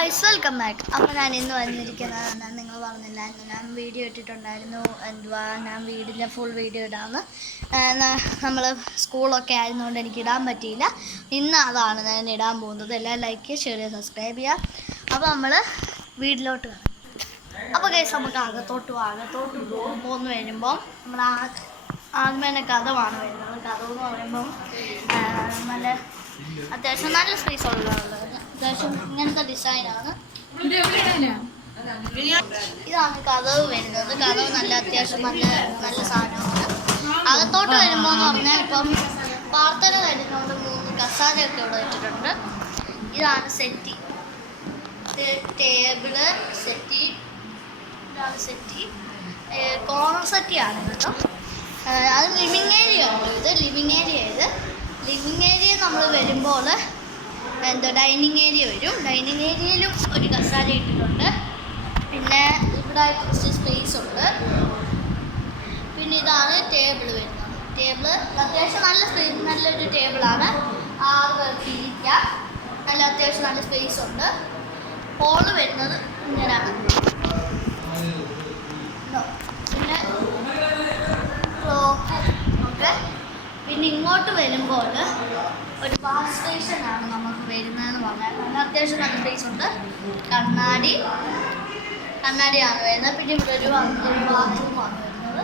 Guys welcome back. അപ്പോൾ ഞാൻ ഇന്ന് വന്നിരിക്കുന്നത് നിങ്ങൾ പറഞ്ഞില്ല, ഞാൻ വീഡിയോ ഇട്ടിട്ടുണ്ടായിരുന്നു. ഞാൻ വീടിൻ്റെ ഫുൾ വീഡിയോ ഇടാമെന്ന്. നമ്മൾ സ്കൂളൊക്കെ ആയതുകൊണ്ട് എനിക്ക് ഇടാൻ പറ്റിയില്ല. ഇന്ന് അതാണ് ഞാൻ ഇടാൻ പോകുന്നത്. എല്ലാം ലൈക്ക് ഷെയർ സബ്സ്ക്രൈബ് ചെയ്യുക. അപ്പോൾ നമ്മൾ വീട്ടിലോട്ട് കാണാം. അപ്പോൾ ഗൈസ് നമുക്ക് അകത്തോട്ട് പോകുന്നു വരുമ്പം നമ്മൾ ആദ്യമേ തന്നെ കഥമാണ് വരുന്നത്. കഥ എന്ന് പറയുമ്പം നല്ല അത്യാവശ്യം നല്ല സ്പേസ് ഉള്ളതാണ്. അത്യാവശ്യം ഇങ്ങനത്തെ ഡിസൈനാണ്. ഇതാണ് കഥവ് വരുന്നത്. കഥവ് നല്ല അത്യാവശ്യം നല്ല സാധനമാണ്. അകത്തോട്ട് വരുമ്പോൾ എന്ന് പറഞ്ഞാൽ ഇപ്പം പ്രാർത്ഥന വരുന്നതുകൊണ്ട് 3 കസാരയൊക്കെ ഇവിടെ വെച്ചിട്ടുണ്ട്. ഇതാണ് സെറ്റി, ടേബിള് സെറ്റി, ഇതാണ് സെറ്റി, കോർണർ സെറ്റിയാണ് കേട്ടോ. അത് ലിവിങ് ഏരിയ ആണ്. ലിവിങ് ഏരിയ നമ്മൾ വരുമ്പോൾ ഡൈനിങ് ഏരിയ വരും. ഡൈനിങ് ഏരിയയിലും ഒരു കസാര ഇട്ടിട്ടുണ്ട്. പിന്നെ ഇവിടെ കുറച്ച് സ്പേസ് ഉണ്ട്. പിന്നെ ഇതാണ് ടേബിൾ വരുന്നത്. ടേബിള് അത്യാവശ്യം നല്ലൊരു ടേബിളാണ്. 6 പേർക്ക് ഇരിക്കാം. നല്ല അത്യാവശ്യം നല്ല സ്പേസ് ഉണ്ട്. ഹോള് വരുന്നത് ഇങ്ങനെയാണ്. പിന്നെ ഇങ്ങോട്ട് വരുമ്പോൾ ഒരു വാഷ് സ്റ്റേഷനാണ് നമുക്ക് വരുന്നതെന്ന് പറഞ്ഞാൽ നല്ല അത്യാവശ്യം നല്ല സ്പേസ് ഉണ്ട്. കണ്ണാടിയാണ് വരുന്നത്. പിന്നെ ഇവിടെ ഒരു ബാത്റൂമാണ് വരുന്നത്.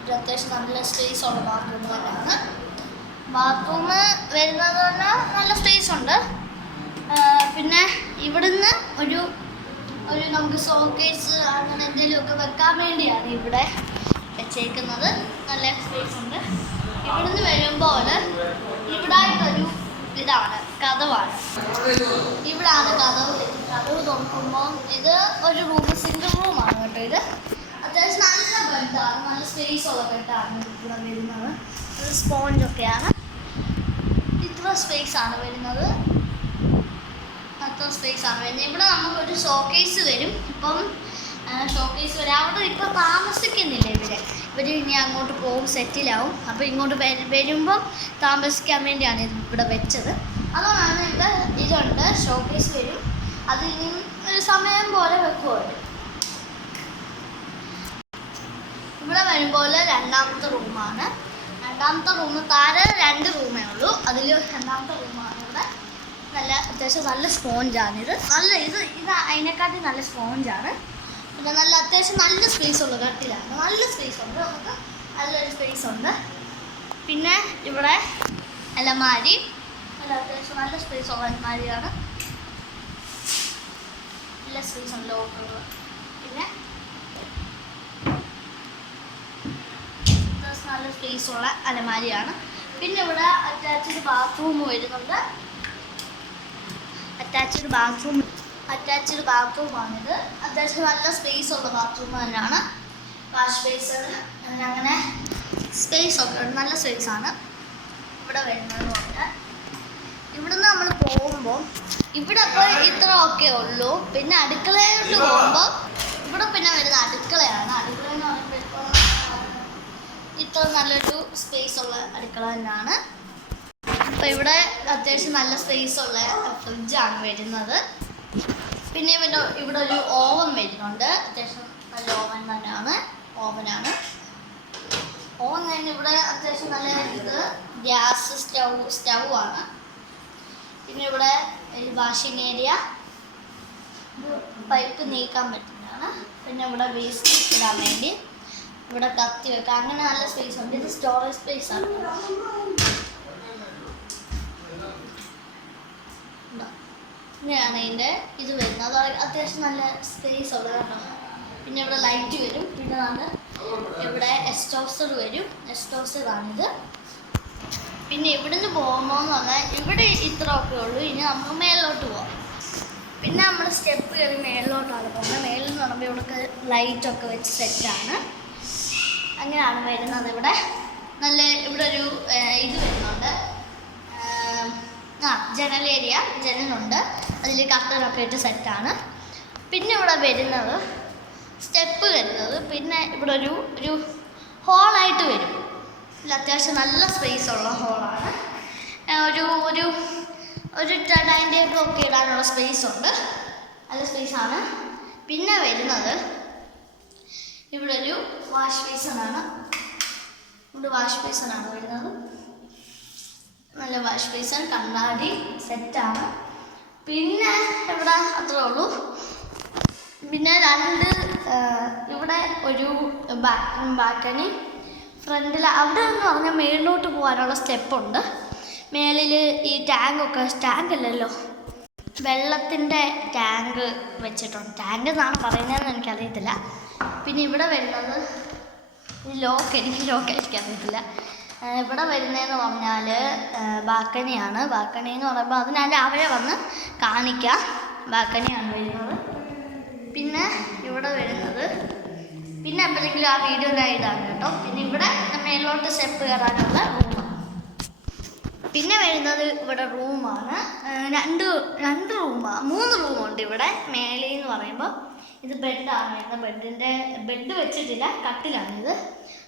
ഒരു അത്യാവശ്യം നല്ല സ്പേസ് ഉള്ള ബാത്റൂം തന്നെയാണ്. ബാത്റൂം വരുന്നത് പറഞ്ഞാൽ നല്ല സ്പേസ് ഉണ്ട്. പിന്നെ ഇവിടുന്ന് ഒരു നമുക്ക് ഷോക്കേസ് അങ്ങനെ എന്തെങ്കിലുമൊക്കെ വെക്കാൻ വേണ്ടിയാണ് ഇവിടെ വെച്ചേക്കുന്നത്. നല്ല സ്പേസ് ഉണ്ട്. ഇവിടുന്ന് വരുമ്പോൾ ഇവിടായിട്ടൊരു ഇതാണ് കഥവാണ്. ഇവിടാണ് കഥവ് തുറക്കുമ്പോൾ ഇത് ഒരു സിംഗിൾ റൂമാണ് കേട്ടോ. ഇത് അത്യാവശ്യം നല്ല ബെഡാണ്. നല്ല സ്പേസ് ഉള്ള ബെഡാണ് ഇവിടെ വരുന്നത്. ഇത് സ്പോഞ്ചൊക്കെയാണ്. ഇത്ര സ്പേസാണ് വരുന്നത്. അത്ര സ്പേസാണ് വരുന്നത്. ഇവിടെ നമുക്കൊരു ഷോക്കേസ് വരും. ഇപ്പം ഷോക്കേസ് വരും. അവിടെ ഇപ്പോൾ താമസിക്കുന്നില്ല ഇവർ ഇനി അങ്ങോട്ട് പോകും, സെറ്റിലാവും. അപ്പോൾ ഇങ്ങോട്ട് വരുമ്പം താമസിക്കാൻ വേണ്ടിയാണ് ഇവിടെ വെച്ചത്. അതുകൊണ്ടാണ് ഇവിടെ ഇതുണ്ട്, ഷോക്കേസ് വരും. അത് ഇനി ഒരു സമയം പോലെ വെക്കുമല്ലോ. ഇവിടെ വരുമ്പോൾ രണ്ടാമത്തെ റൂമാണ്. രണ്ടാമത്തെ റൂം താഴെ 2 റൂമേ ഉള്ളൂ. അതിൽ രണ്ടാമത്തെ റൂമാണ് ഇവിടെ. നല്ല അത്യാവശ്യം നല്ല സ്പോഞ്ചാണിത്. ഇത് അതിനെക്കാട്ടി നല്ല സ്പോഞ്ചാണ്. പിന്നെ നല്ല അത്യാവശ്യം നല്ല സ്പേസ് ഉള്ള കട്ടിലാണ്. നല്ല സ്പേസ് ഉണ്ട്. നമുക്ക് നല്ലൊരു സ്പേസ് ഉണ്ട്. പിന്നെ ഇവിടെ അലമാരി, നല്ല അത്യാവശ്യം നല്ല സ്പേസ് ഉള്ള അലമാരിയാണ്. നല്ല സ്പേസ് ഉണ്ട്. പിന്നെ നല്ല സ്പേസ് ഉള്ള അലമാരിയാണ്. പിന്നെ ഇവിടെ അറ്റാച്ച്ഡ് ബാത്റൂം വരുന്നുണ്ട്. അറ്റാച്ച്ഡ് ബാത്റൂമാണിത്. അത്യാവശ്യം നല്ല സ്പേസ് ഉള്ള ബാത്റൂം തന്നെയാണ്. വാഷ് ബേസിൻ അങ്ങനെ സ്പേസ് ഒക്കെ ഉണ്ട്. നല്ല സ്പേസാണ് ഇവിടെ വരുന്നതെന്ന് പറഞ്ഞാൽ. ഇവിടുന്ന് നമ്മൾ പോകുമ്പോൾ ഇവിടെ ഇപ്പോൾ ഇത്ര ഒക്കെ ഉള്ളൂ. പിന്നെ അടുക്കളയിലോട്ട് പോകുമ്പോൾ ഇവിടെ പിന്നെ വരുന്ന അടുക്കളയാണ്. അടുക്കളയെന്ന് പറയുമ്പോൾ ഇപ്പോൾ ഇത്ര നല്ലൊരു സ്പേസ് ഉള്ള അടുക്കള തന്നെയാണ്. അപ്പോൾ ഇവിടെ അത്യാവശ്യം നല്ല സ്പേസ് ഉള്ള ഫ്രിഡ്ജാണ് വരുന്നത്. പിന്നെ ഇവിടെ ഒരു ഓവൻ വരുന്നുണ്ട്. അത്യാവശ്യം നല്ല ഓവൻ തന്നെയാണ്. ഓവനാണ്. ഓവൻ കഴിഞ്ഞ് ഇവിടെ അത്യാവശ്യം നല്ല ഗ്യാസ് സ്റ്റൗ ആണ്. പിന്നെ ഇവിടെ ഒരു വാഷിംഗ് ഏരിയ, പൈപ്പ് നീക്കാൻ പറ്റുന്നതാണ്. പിന്നെ ഇവിടെ വേസ്റ്റ് ഇടാൻ വേണ്ടി ഇവിടെ കത്തി വെക്കാം. അങ്ങനെ നല്ല സ്പേസ് ഉണ്ട്. ഇത് സ്റ്റോറേജ് സ്പേസ് ആണ്. ഇങ്ങനെയാണ് ഇതിൻ്റെ ഇത് വരുന്നത്. അത് അത്യാവശ്യം നല്ല സ്പേസ് ഉള്ളതാണ്. പിന്നെ ഇവിടെ ലൈറ്റ് വരും. പിന്നെ ഇവിടെ എക്സ്റ്റോസ്റ്റർ വരും. എക്സ്റ്റോസ്റ്ററാണിത്. പിന്നെ ഇവിടുന്ന് പോകുമ്പോൾ എന്ന് പറഞ്ഞാൽ ഇവിടെ ഇത്രയൊക്കെ ഉള്ളൂ. ഇനി നമുക്ക് മേളിലോട്ട് പോകാം. പിന്നെ നമ്മൾ സ്റ്റെപ്പ് കയറി മേളിലോട്ടാണ് പോകുന്നത്. മേളിൽ എന്ന് പറയുമ്പോൾ ഇവിടെ ലൈറ്റൊക്കെ വെച്ച് സെറ്റാണ്. അങ്ങനെയാണ് വരുന്നത്. ഇവിടെ ഇവിടെ ഒരു ഇത് വരുന്നുണ്ട്. ജനലുണ്ട്. അതിൽ കർട്ടനൊക്കെ ഇട്ട് സെറ്റാണ്. പിന്നെ ഇവിടെ വരുന്നത് സ്റ്റെപ്പ് വരുന്നത്. പിന്നെ ഇവിടെ ഒരു ഹോളായിട്ട് വരും. ഇതിൽ അത്യാവശ്യം നല്ല സ്പേസ് ഉള്ള ഹോളാണ്. ഒരു ഒരു ഡൈനിങ് ടേബിൾ ഒക്കെ ഇടാനുള്ള സ്പേസ് ഉണ്ട്, നല്ല സ്പേസാണ്. പിന്നെ വരുന്നത് ഇവിടെ ഒരു വാഷ് ബേസിനാണ്, ഇവിടെ വാഷ് ബേസിനാണ് വരുന്നത്. നല്ല വാഷ് ബേസൺ, കണ്ണാടി സെറ്റാണ്. പിന്നെ ഇവിടെ അത്രേ ഉള്ളൂ. പിന്നെ ഇവിടെ ഒരു ബാൽക്കണി ഫ്രണ്ടിൽ. അവിടെ എന്ന് പറഞ്ഞാൽ മേളിലോട്ട് പോകാനുള്ള സ്റ്റെപ്പുണ്ട്. മേളിൽ ഈ ടാങ്കല്ലല്ലോ, വെള്ളത്തിൻ്റെ ടാങ്ക് വെച്ചിട്ടുണ്ട്. ടാങ്ക് എന്നാണ് പറയുന്നതെന്ന് എനിക്കറിയത്തില്ല. പിന്നെ ഇവിടെ വരുന്നത് എനിക്ക് ലോക്കായിരിക്കറിയത്തില്ല. ഇവിടെ വരുന്നതെന്ന് പറഞ്ഞാൽ ബാൽക്കണിയാണ്. ബാൽക്കണി എന്ന് പറയുമ്പോൾ അത് ഞാൻ രാവിലെ വന്ന് കാണിക്കാം. ബാൽക്കണിയാണ് വരുന്നത്. പിന്നെ ഇവിടെ വരുന്നത്, പിന്നെ എപ്പോഴെങ്കിലും ആ വീഡിയോ ഇതാണ് കേട്ടോ. പിന്നെ ഇവിടെ മേലോട്ട് സ്റ്റെപ്പ് കയറാനുള്ള റൂമാണ്. പിന്നെ വരുന്നത് ഇവിടെ റൂമാണ്. മൂന്ന് റൂമുണ്ട് ഇവിടെ. മേലെ എന്ന് പറയുമ്പോൾ ഇത് ബെഡാണ് വരുന്നത്. ബെഡ് വെച്ചിട്ടില്ല, കട്ടിലാണിത്.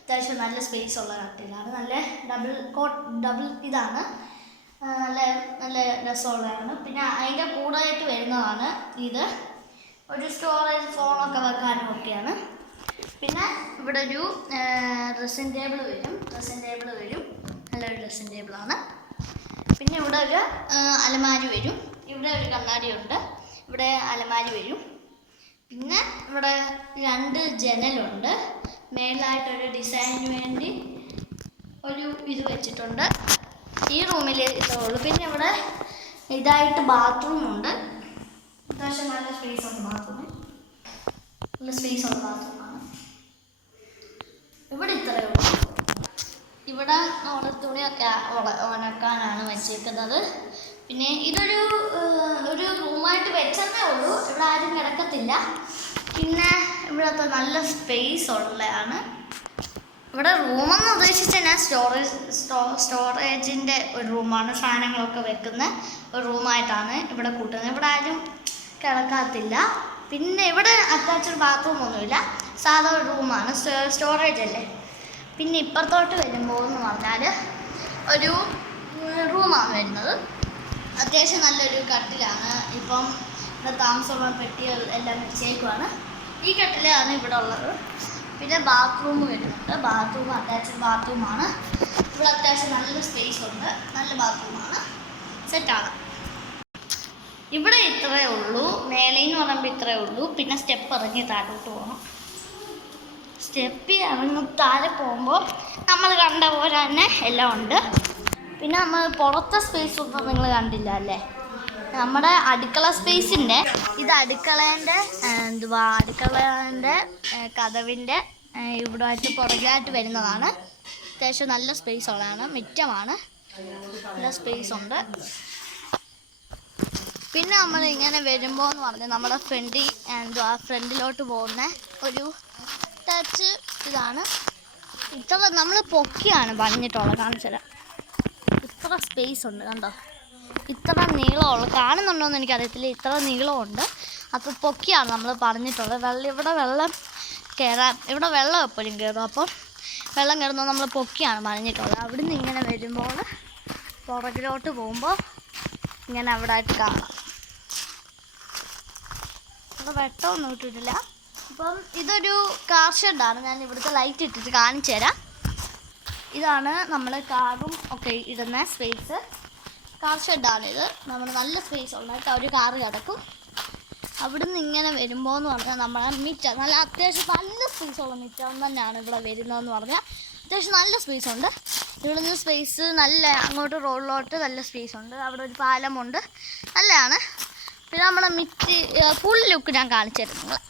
അത്യാവശ്യം നല്ല സ്പേസ് ഉള്ള കട്ടിലാണ്. നല്ല ഡബിൾ ഇതാണ്, നല്ല രസമുള്ളതാണ്. പിന്നെ അതിൻ്റെ കൂടായിട്ട് വരുന്നതാണ് ഇത്, ഒരു സ്റ്റോറേജ് ഫോണൊക്കെ വെക്കാനും ഒക്കെയാണ്. പിന്നെ ഇവിടെ ഒരു ഡ്രസ്സിംഗ് ടേബിൾ വരും, നല്ലൊരു ഡ്രസ്സിംഗ് ടേബിളാണ്. പിന്നെ ഇവിടെ ഒരു അലമാരി വരും. ഇവിടെ ഒരു കണ്ണാടിയുണ്ട്, ഇവിടെ അലമാരി വരും. പിന്നെ ഇവിടെ 2 ജനലുണ്ട്. മേലായിട്ടൊരു ഡിസൈനിന് വേണ്ടി ഒരു ഇത് വെച്ചിട്ടുണ്ട്. ഈ റൂമിൽ ഇത്രേ ഉള്ളൂ. പിന്നെ ഇവിടെ ഇതായിട്ട് ബാത്റൂമുണ്ട്. അത്യാവശ്യം നല്ല സ്പേസ് ഉണ്ട് ബാത്റൂമിൽ, നല്ല സ്പേസ് ഉള്ള ബാത്റൂമാണ്. ഇവിടെ ഇത്രയേ ഉള്ളൂ. ഇവിടെ നമ്മുടെ തുണിയൊക്കെ ഉണക്കാനാണ് വെച്ചേക്കുന്നത്. പിന്നെ ഇതൊരു റൂമായിട്ട് വെച്ചതേ ഉള്ളൂ, ഇവിടെ ആരും കിടക്കത്തില്ല. പിന്നെ ഇവിടുത്തെ നല്ല സ്പേസ് ഉള്ളതാണ്. ഇവിടെ റൂമെന്ന് ഉദ്ദേശിച്ച് ഞാൻ സ്റ്റോറേജിൻ്റെ ഒരു റൂമാണ്. സാധനങ്ങളൊക്കെ വെക്കുന്ന ഒരു റൂമായിട്ടാണ് ഇവിടെ കൂട്ടുന്നത്. ഇവിടെ ആരും കിടക്കാത്തില്ല. പിന്നെ ഇവിടെ അറ്റാച്ച്ഡ് ബാത്റൂം ഒന്നുമില്ല, സാധാ ഒരു റൂമാണ്, സ്റ്റോറേജ് അല്ലേ. പിന്നെ ഇപ്പുറത്തോട്ട് വരുമ്പോൾ എന്ന് പറഞ്ഞാൽ ഒരു റൂമാണ് വരുന്നത്. അത്യാവശ്യം നല്ലൊരു കട്ടിലാണ്. ഇപ്പം ഇവിടെ താമസമുള്ള പെട്ടികൾ എല്ലാം വെച്ചേക്കുവാണ്. ഈ കട്ടിലാണ് ഇവിടെ ഉള്ളത്. പിന്നെ ബാത്റൂം വരുന്നുണ്ട്. ബാത്റൂം അറ്റാച്ച്ഡ് ബാത്റൂമാണ്. ഇവിടെ അത്യാവശ്യം നല്ല സ്പേസ് ഉണ്ട്, നല്ല ബാത്റൂമാണ്, സെറ്റാണ്. ഇവിടെ ഇത്രയേ ഉള്ളൂ. മേലേന്ന് പറയുമ്പോൾ ഇത്രയേ ഉള്ളൂ. പിന്നെ സ്റ്റെപ്പ് ഇറങ്ങി താഴോട്ട് പോകണം. സ്റ്റെപ്പ് ഇറങ്ങി താഴെ പോകുമ്പോൾ നമ്മൾ കണ്ട പോലെ തന്നെ എല്ലാം ഉണ്ട്. പിന്നെ നമ്മൾ പുറത്തെ സ്പേസ് ഒന്നും നിങ്ങൾ കണ്ടില്ല അല്ലേ. നമ്മുടെ അടുക്കള സ്പേസിൻ്റെ ഇത് അടുക്കളേൻ്റെ കതവിൻ്റെ ഇവിടായിട്ട് പുറകിലായിട്ട് വരുന്നതാണ്. അത്യാവശ്യം നല്ല സ്പേസ് ഉള്ളതാണ്, മിറ്റമാണ്, നല്ല സ്പേസ് ഉണ്ട്. പിന്നെ നമ്മൾ ഇങ്ങനെ വരുമ്പോൾ എന്ന് പറഞ്ഞാൽ നമ്മുടെ ഫ്രണ്ടിലോട്ട് പോകുന്ന ഒരു ടച്ച് ഇതാണ്. ഇത്ര നമ്മൾ പൊക്കിയാണ് പണിഞ്ഞിട്ടുള്ളത്, കാണിച്ചുതരാം. ഇത്ര സ്പേസ് ഉണ്ട് കണ്ടോ, ഇത്ര നീളമുള്ള, കാണുന്നുണ്ടോയെന്ന് എനിക്കറിയത്തില്ല, ഇത്ര നീളമുണ്ട്. അപ്പോൾ പൊക്കിയാണ് നമ്മൾ പറഞ്ഞിട്ടുള്ളത്. ഇവിടെ വെള്ളം എപ്പോഴും കയറും. അപ്പോൾ വെള്ളം കയറുന്നത് നമ്മൾ പൊക്കിയാണ് പണിഞ്ഞിട്ടുള്ളത്. അവിടെ നിന്ന് ഇങ്ങനെ വരുമ്പോൾ പുറകിലോട്ട് പോകുമ്പോൾ ഇങ്ങനെ അവിടെ ആയിട്ട് കാണാം. ഇവിടെ വെട്ടമൊന്നും ഇട്ടിട്ടില്ല. അപ്പം ഇതൊരു കാർ ഷെഡാണ്. ഞാൻ ഇവിടുത്തെ ലൈറ്റ് ഇട്ടിട്ട് കാണിച്ചു തരാം. ഇതാണ് നമ്മൾ കാറും ഒക്കെ ഇടുന്ന സ്പേസ്. കാർ ഷെഡാണിത്. നമ്മൾ നല്ല സ്പേസ് ഉള്ളതായിട്ട് ഒരു കാറ് കിടക്കും. അവിടുന്ന് ഇങ്ങനെ വരുമ്പോൾ എന്ന് പറഞ്ഞാൽ നമ്മളെ മിറ്റം, നല്ല അത്യാവശ്യം നല്ല സ്പേസുള്ള മിറ്റം തന്നെയാണ് ഇവിടെ വരുന്നതെന്ന് പറഞ്ഞാൽ. അത്യാവശ്യം നല്ല സ്പേസ് ഉണ്ട്. ഇവിടെ നിന്ന് സ്പേസ് നല്ല അങ്ങോട്ട് റോഡിലോട്ട് നല്ല സ്പേസ് ഉണ്ട്. അവിടെ ഒരു പാലമുണ്ട്, നല്ലതാണ്. പിന്നെ നമ്മുടെ ഫുൾ ലുക്ക് ഞാൻ കാണിച്ചു തരും നിങ്ങളെ.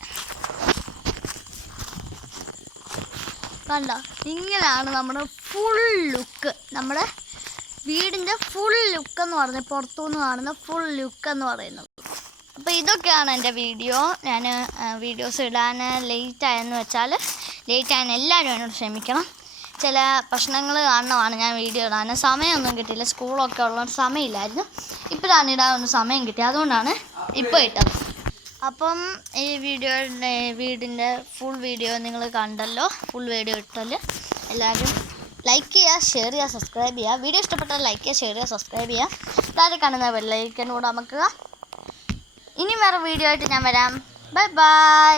കണ്ടോ, ഇങ്ങനെയാണ് നമ്മുടെ ഫുൾ ലുക്ക്, നമ്മുടെ വീടിൻ്റെ ഫുൾ ലുക്ക് എന്ന് പറഞ്ഞാൽ പുറത്തുനിന്ന് കാണുന്ന ഫുൾ ലുക്ക് എന്ന് പറയുന്നത്. അപ്പോൾ ഇതൊക്കെയാണ് എൻ്റെ വീഡിയോ. ഞാൻ വീഡിയോസ് ഇടാൻ ലേറ്റായെന്ന് വെച്ചാൽ ലേറ്റായെന്ന് എല്ലാവരും എന്നോട് ക്ഷമിക്കണം. ചില പ്രശ്നങ്ങൾ കാരണമാണ് ഞാൻ വീഡിയോ ഇടാൻ സമയമൊന്നും കിട്ടിയില്ല. സ്കൂളൊക്കെ ഉള്ളതുകൊണ്ട് സമയമില്ലായിരുന്നു. ഇപ്പോഴാണ് ഇടാനൊന്നും സമയം കിട്ടിയത്, അതുകൊണ്ടാണ് ഇപ്പോൾ ഇട്ടത്. അപ്പം ഈ വീടിൻ്റെ ഫുൾ വീഡിയോ നിങ്ങൾ കണ്ടല്ലോ. ഫുൾ വീഡിയോ ഇട്ടല്ലോ. എല്ലാവരും ലൈക്ക് ചെയ്യുക, ഷെയർ ചെയ്യുക, സബ്സ്ക്രൈബ് ചെയ്യുക. വീഡിയോ ഇഷ്ടപ്പെട്ടാൽ ലൈക്ക് ചെയ്യുക, ഷെയർ ചെയ്യുക, സബ്സ്ക്രൈബ് ചെയ്യുക. താഴെ കാണുന്ന ബെല്ലൈക്കൻ കൂടെ അമക്കുക. ഇനി വേറെ വീഡിയോ ആയിട്ട് ഞാൻ വരാം. Bye bye.